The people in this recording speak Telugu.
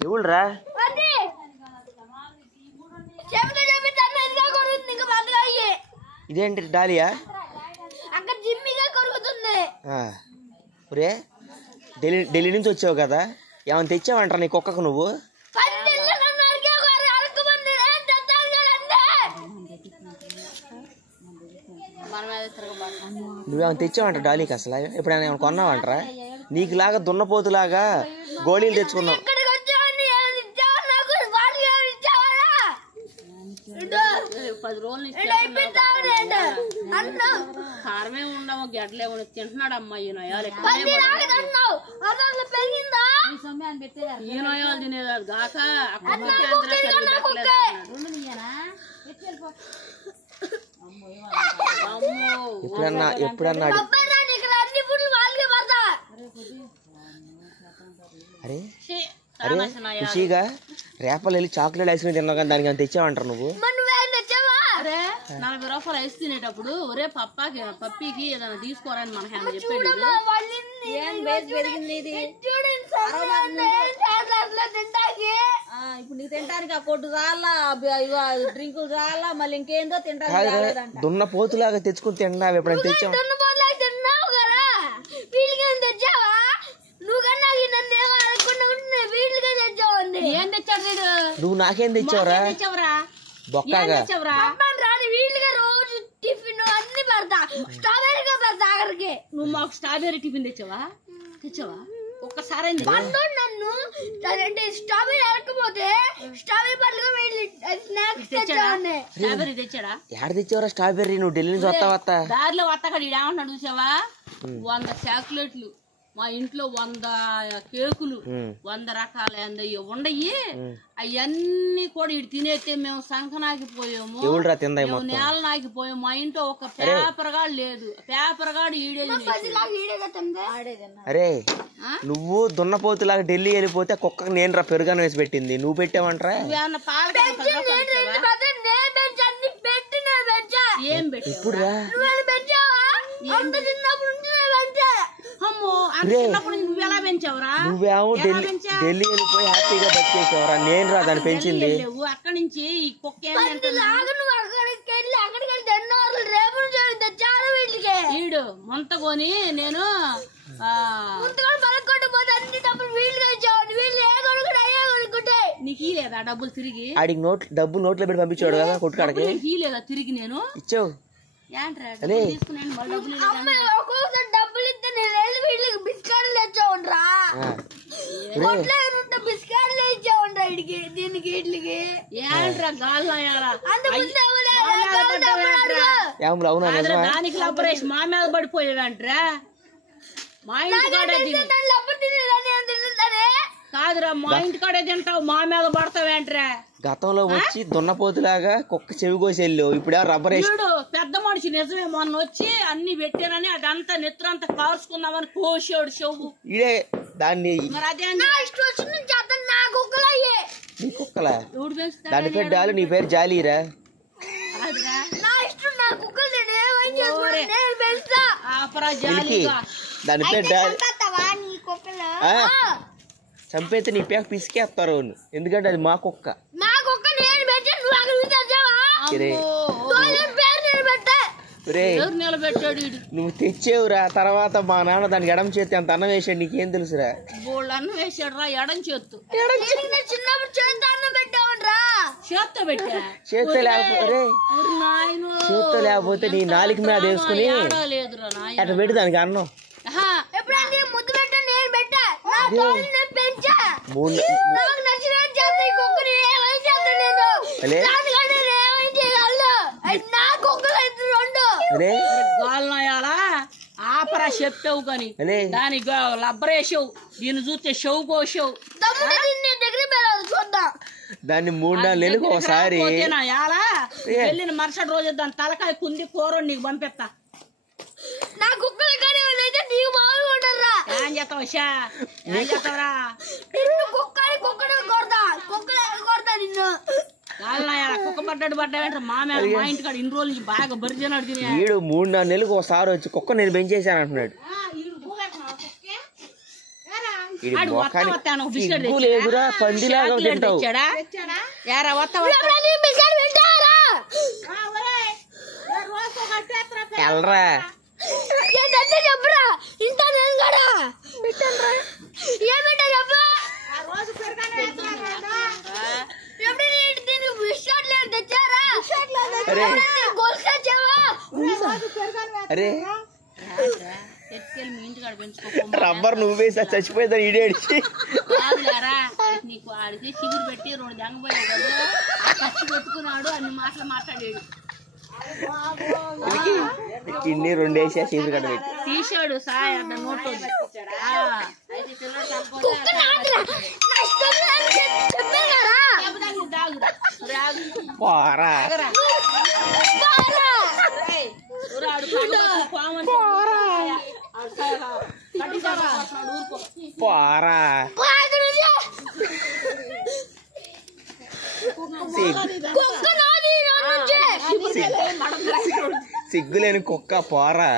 ఎవరురా ఇదేంటి డాలియా ఒరే ఢిల్లీ నుంచి వచ్చావు కదా ఏమైనా తెచ్చావంటారా నీ కుక్కకు నువ్వు నువ్వేమైనా తెచ్చావంట డాలీకి అసలు ఎప్పుడైనా ఏమైనా కొన్నావంటరా నీకు లాగా దున్నపోతులాగా గోళీలు తెచ్చుకున్నావు కారమే ఉండవు గడ్డలే ఉండి తింటున్నాడు అమ్మాయి ఈనయాలు తినేదాడు గాక ఎప్పుడన్నా అరే అరే ఖుషిగా రేపలు వెళ్ళి చాక్లెట్ ఐస్ క్రీమ్ తిన్నావు కానీ దానికి అంత తెచ్చావంటారు నువ్వు 40 రూపాయలు ఐస్ తినేటప్పుడు ఒరే పప్పీకి ఏదైనా తీసుకోరని మనకి ఏమన్నా చెప్పాడు ఇప్పుడు నీకు తింటానికి ఆ కొట్టు చాలా డ్రింకులు చాలా మళ్ళీ ఇంకేందో తింటాను దున్న పోతులాగా తెచ్చుకుని తిన్నావు ఎప్పుడైనా తెచ్చావు ఏం తెచ్చాడు నువ్వు నాకేం తెచ్చావురా బొక్కగా నువ్వు మాకు స్ట్రాబెర్రీ టిఫిన్ తెచ్చావా ఒక్కసారి నన్ను స్ట్రాబెర్రీ వెళ్ళకపోతే స్ట్రాబెర్రీ తెచ్చాడా ఎక్కడ తెచ్చావరా స్ట్రాబెర్రీ నువ్వు ఢిల్లీ నుంచి వస్తా దారిలో వస్తాడు ఏమంటున్నాడు చూసావా 100 చాక్లెట్లు మా ఇంట్లో 100 కేకులు 100 రకాల ఉండయి అవన్నీ కూడా ఇటు తినేస్తే మేము సంకనాగిపోయాము నేల నాగిపోయాము మా ఇంట్లో ఒక పేపర్ గాడు లేదు పేపర్ గాడు అరే నువ్వు దున్నపోతులాగా ఢిల్లీ వెళ్ళిపోతే కుక్కకు నేను రా పెరుగని వేసి పెట్టింది నువ్వు పెట్టావంటరా ఏం పెట్టి ఇప్పుడు రా నువ్వేమో ఢిల్లీ వెళ్ళిపోయి హ్యాపీగా బతికేసావరా నేను రా దాన్ని పెంచింది అక్కడి నుంచి ఈ కుక్క ఈడు మొంతకొని నేను నీకు లేదా డబ్బులు తిరిగి ఆడికి డబ్బులు నోట్లో పెట్టి పంపించాడు కదా కొట్టుకాడికి లేదా తిరిగి నేను ఇచ్చావు డబ్బులు ఇస్తే నేను బిస్కెట్లు తెచ్చావుండ్రా బిస్కెట్లు ఇచ్చావుండ్రా ఇడికి దీనికి ఇట్లకి ఏంట్రా దానికి లబ్బరేసి మా మీద పడిపోయేవంట్రా మా ఇంటి కాదురా మా ఇంటి కాడే తింటావు మా మీద పడతావేంట్రా గతంలో వచ్చి దున్నపోతులాగా కుక్క చెవి కోసి వెళ్ళావు ఇప్పుడు రబ్బర్ పెద్ద మనిషి నిజమే మొన్న వచ్చి అన్ని పెట్టానని అదంతా నెత్తురంతా కాల్చుకున్నామని కోసాడు చెవు ఇదే దాన్ని మరి అదే కుక్కలా దాని పేరు డాలు నీ పేరు జాలీరా దాని పేరు డాలి చంపైతే నీ పేక పిసికేస్తారు ఎందుకంటే అది మా కుక్క నువ్వు తెచ్చేవురా తర్వాత మా నాన్న దానికి ఎడం చేతి అంత అన్నం వేసాడు నీకేం తెలుసురా అన్నం వేసాడు రా ఎడం చేత్తు చేత్తో లేకపోతే నీ నాలుక మీద వేసుకుని అట్లా పెట్టి దానికి అన్నం ఆపరా చెప్పావు కానీ దానికి లబ్బరేసావు దీన్ని చూస్తే షవు కోసావు దాన్ని 3 నెలలకు ఒకసారి వెళ్ళిన మరుసటి రోజు దాని తలకాయ కుంది కూర నీకు పంపిస్తా ఏం చేస్తావు ఏం చేస్తావురా కుక్క పడ్డాడు పడ్డాడు మా ఇంటి కాడ ఇన్ని రోజుల నుంచి బాగా బరిజనాడు తినే 3-4 నెలలకు ఒకసారి వచ్చి కుక్క నేను పెంచేసాను అంటున్నాడు ఇది ఆడు వత్త మొఖానికి వత్త అని ఒక బిస్కెట్ సిగ్గు లేదురా, పందిలాగా చాక్లెట్ తింటావు. తెచ్చాడా యారా వత్త వత్త ఎల్రా చెప్పరా ఇంత నేను కూడా ఏమిటో చెప్పు అరే అరే ఎత్తుకెళ్ళి మీ ఇంటికాడ పెంచుకో రబ్బర్ నువ్వేసా చచ్చిపోయేదాన్ని ఈడేడిచి కాదులేరా నీకు ఆడికి చిగురు పెట్టి 2 దెంగపోయావు కదా ఖర్చు పెట్టుకున్నాడు అన్ని మాటలు మాట్లాడాడు కిడ్నీ 2 వేసా చీపురు కట్ట పెట్టి తీసాడు సాయ అన్న నోట్లో అయితే పోరా పోరా సిగ్గులేని కుక్క పోరా.